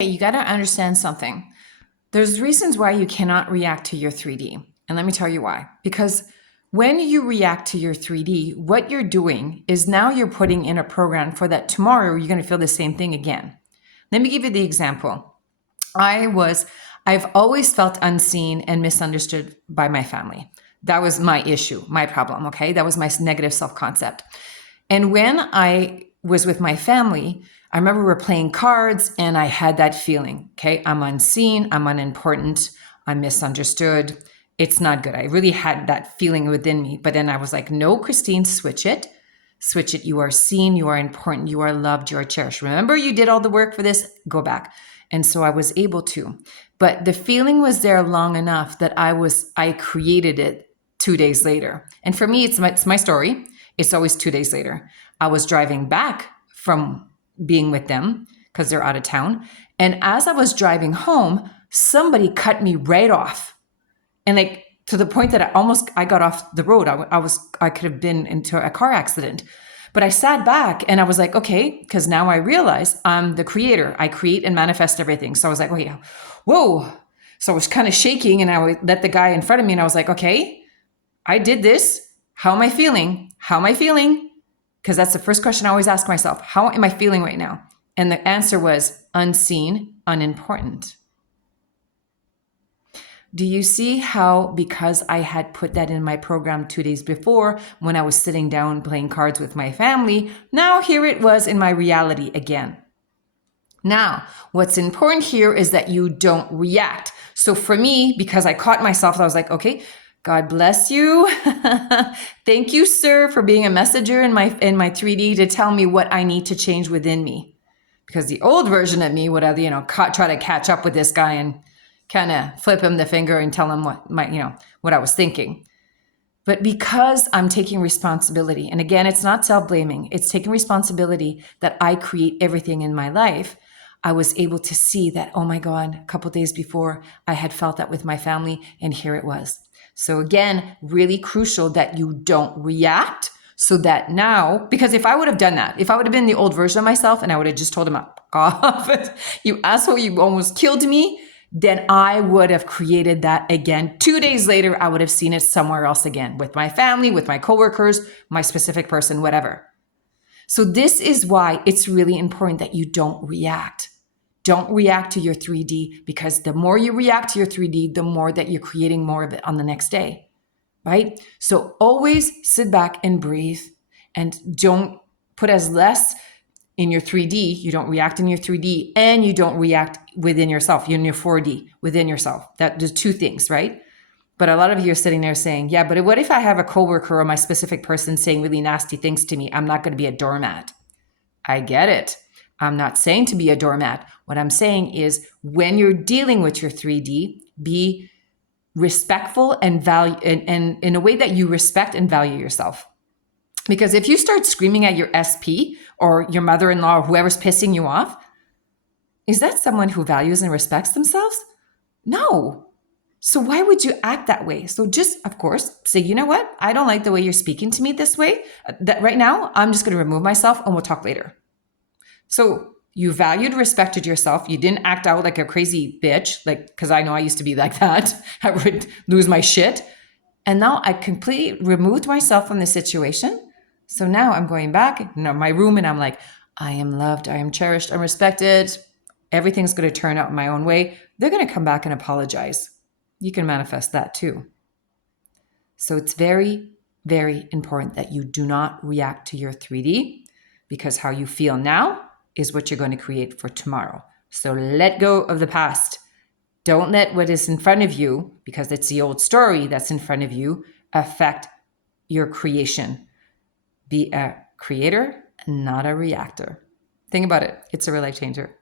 You got to understand something. There's reasons why you cannot react to your 3D. And let me tell you why. Because when you react to your 3D, what you're doing is now you're putting in a program for that tomorrow you're going to feel the same thing again. Let me give you the example. I've always felt unseen and misunderstood by my family. That was my issue, my problem, okay? That was my negative self-concept. And when I was with my family, I remember we were playing cards and I had that feeling, okay? I'm unseen, I'm unimportant, I'm misunderstood. It's not good. I really had that feeling within me. But then I was like, no, Christine, switch it. Switch it. You are seen, you are important, you are loved, you are cherished. Remember, you did all the work for this, go back. And so I was able to. But the feeling was there long enough that I created it 2 days later. And for me, it's my story. It's always 2 days later. I was driving back from being with them because they're out of town. And as I was driving home, somebody cut me right off. And like to the point that I got off the road. I could have been into a car accident. But I sat back and I was like, okay, because now I realize I'm the creator. I create and manifest everything. So I was like, oh yeah, whoa. So I was kind of shaking and I let the guy in front of me and I was like, okay, I did this. How am I feeling? How am I feeling? Because that's the first question I always ask myself. How am I feeling right now? And the answer was unseen, unimportant. Do you see how, because I had put that in my program 2 days before when I was sitting down playing cards with my family, now here it was in my reality again. Now, what's important here is that you don't react. So for me, because I caught myself, I was like, okay, God bless you. Thank you, sir, for being a messenger in my 3D to tell me what I need to change within me. Because the old version of me would have, try to catch up with this guy and kind of flip him the finger and tell him what I was thinking. But because I'm taking responsibility, and again, it's not self-blaming, it's taking responsibility that I create everything in my life, I was able to see that, oh my God, a couple of days before I had felt that with my family, and here it was. So again, really crucial that you don't react so that now, because if I would have done that, if I would have been the old version of myself and I would have just told him, off, you asshole, you almost killed me, then I would have created that again. 2 days later, I would have seen it somewhere else again with my family, with my coworkers, my specific person, whatever. So this is why it's really important that you don't react. Don't react to your 3D, because the more you react to your 3D, the more that you're creating more of it on the next day, right? So always sit back and breathe and don't put as less in your 3D, you don't react in your 3D, and you don't react within yourself. You're in your 4D, within yourself. There's two things, right? But a lot of you are sitting there saying, yeah, but what if I have a coworker or my specific person saying really nasty things to me? I'm not going to be a doormat. I get it. I'm not saying to be a doormat. What I'm saying is when you're dealing with your 3D, be respectful and value, and in a way that you respect and value yourself. Because if you start screaming at your SP or your mother-in-law or whoever's pissing you off, is that someone who values and respects themselves? No. So why would you act that way? So just, of course, say, you know what? I don't like the way you're speaking to me this way. That right now, I'm just going to remove myself and we'll talk later. So you valued, respected yourself. You didn't act out like a crazy bitch, because I know I used to be like that. I would lose my shit. And now I completely removed myself from the situation. So now I'm going back in my room and I'm like, I am loved, I am cherished, I'm respected. Everything's going to turn out my own way. They're going to come back and apologize. You can manifest that too. So it's very, very important that you do not react to your 3D, because how you feel now is what you're going to create for tomorrow. So let go of the past. Don't let what is in front of you, because it's the old story that's in front of you, affect your creation. Be a creator, not a reactor. Think about it. It's a real life changer.